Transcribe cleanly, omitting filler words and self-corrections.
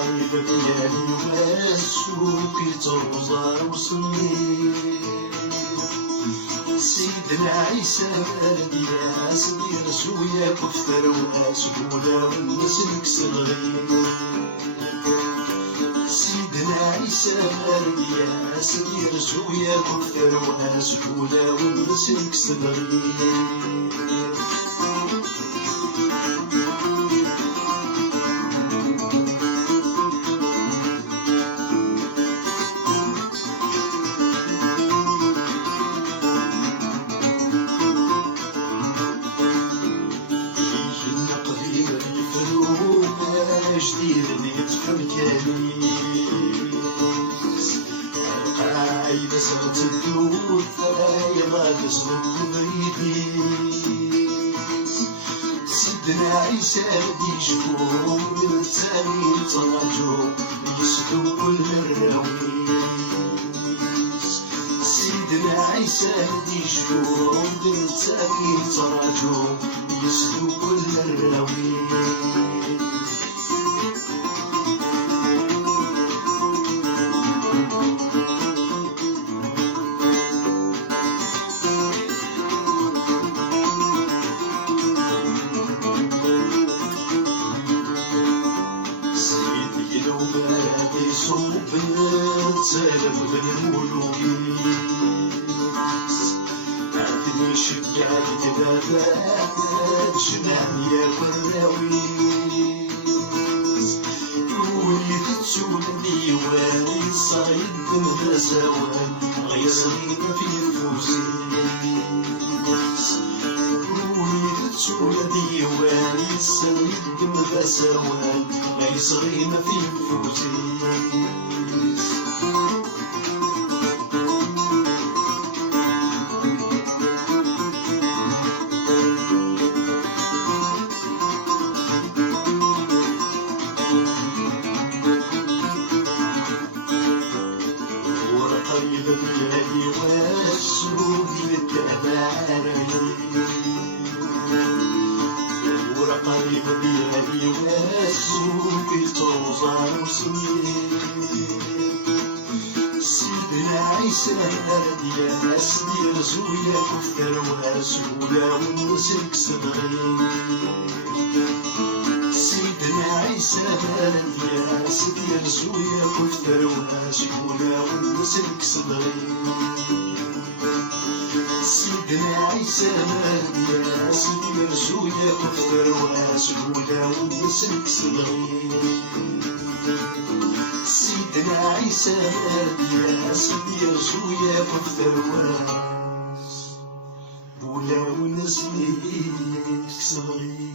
ورقيب ديالي والسوق يتوزر وصلي سيدنا عيسى مالديا سدير سويا كفتر واسهولا ونسلك صغري سيدنا عيسى مالديا سدير سويا كفتر واسهولا ونسلك صغري جديد يتفهم كاليس القاعدة سرت الدور يلا تسرق بريديس سيدنا عيسى دي شكون بالتالي تراجو يسدو الهرويس سيدنا عيسى دي شكون بالتالي تراجو يسدو الهرويس صوب سالم بالملوكيس عدني شجعت دبابات جنان يا فراويس ولي تسولني واني صايد بمغزاوان غيصرين في نفوسيس ولي تسولني واني صايد بمغزاوان غيصرين في نفوسيس ورقيب ديالي والسرود يتباري ورقيب ديالي والسرود يتوزر وصلي سيدنا عيسى ديال سدير زويا كفتر واسهولا ونسلك صغري سيدنا عيسى ديال سدير زويا كفتر واسهولا ونسلك صغري سيدنا عيسى ديال سدير زويا كفتر واسهولا ونسلك صغري سيدنا عيسى ديال سدير زويا كفتر واسهولا ونسلك صغري